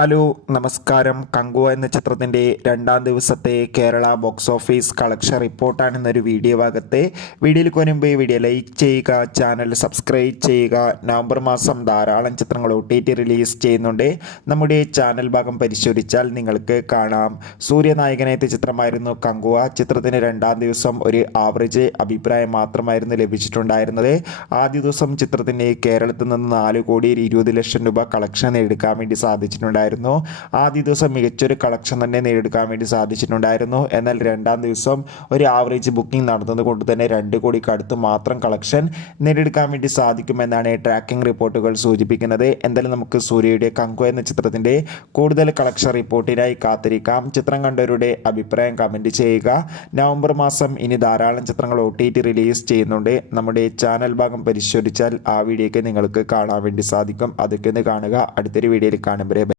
Hello നമസ്കാരം. കങ്കുവ എന്ന ചിത്രത്തിൻ്റെ രണ്ടാം ദിവസത്തെ കേരള ബോക്സ് ഓഫീസ് കളക്ഷൻ റിപ്പോർട്ടാണ് ഇന്നൊരു വീഡിയോ ഭാഗത്ത്. വീഡിയോയിൽ മുൻപ് വീഡിയോ ലൈക്ക് ചെയ്യുക, ചാനൽ സബ്സ്ക്രൈബ് ചെയ്യുക. നവംബർ മാസം ധാരാളം ചിത്രങ്ങൾ OTT റിലീസ് ചെയ്യുന്നുണ്ട്. നമ്മുടെ ചാനൽ ഭാഗം പരിശോധിച്ചാൽ നിങ്ങൾക്ക് കാണാം. സൂര്യനായകനെത്തിയ ചിത്രമായിരുന്നു കങ്കുവ. ചിത്രത്തിന് രണ്ടാം ദിവസം ഒരു ആവറേജ് അഭിപ്രായം മാത്രമായിരുന്നു ലഭിച്ചിട്ടുണ്ടായിരുന്നത്. ആദ്യ ദിവസം ചിത്രത്തിന് കേരളത്തിൽ നിന്ന് 4,20,00,000 രൂപ കളക്ഷൻ നേടിയെടുക്കാൻ വേണ്ടി സാധിച്ചിട്ടുണ്ടായിരുന്നു. ആദ്യ ദിവസം മികച്ചൊരു കളക്ഷൻ തന്നെ നേടിയെടുക്കാൻ വേണ്ടി സാധിച്ചിട്ടുണ്ടായിരുന്നു. എന്നാൽ രണ്ടാം ദിവസം ഒരു ആവറേജ് ബുക്കിംഗ് നടന്നതുകൊണ്ട് തന്നെ 2 കോടിക്ക് അടുത്ത് മാത്രം കളക്ഷൻ നേടിയെടുക്കാൻ വേണ്ടി സാധിക്കുമെന്നാണ് ട്രാക്കിംഗ് റിപ്പോർട്ടുകൾ സൂചിപ്പിക്കുന്നത്. എന്തായാലും നമുക്ക് സൂര്യയുടെ കങ്കുവ എന്ന ചിത്രത്തിൻ്റെ കൂടുതൽ കളക്ഷൻ റിപ്പോർട്ടിനായി കാത്തിരിക്കാം. ചിത്രം കണ്ടവരുടെ അഭിപ്രായം കമൻറ്റ് ചെയ്യുക. നവംബർ മാസം ഇനി ധാരാളം ചിത്രങ്ങൾ OTT റിലീസ് ചെയ്യുന്നുണ്ട്. നമ്മുടെ ചാനൽ ഭാഗം പരിശോധിച്ചാൽ ആ വീഡിയോയ്ക്ക് നിങ്ങൾക്ക് കാണാൻ വേണ്ടി സാധിക്കും. അതൊക്കെ ഒന്ന് കാണുക. അടുത്തൊരു വീഡിയോയിൽ കാണുമ്പോൾ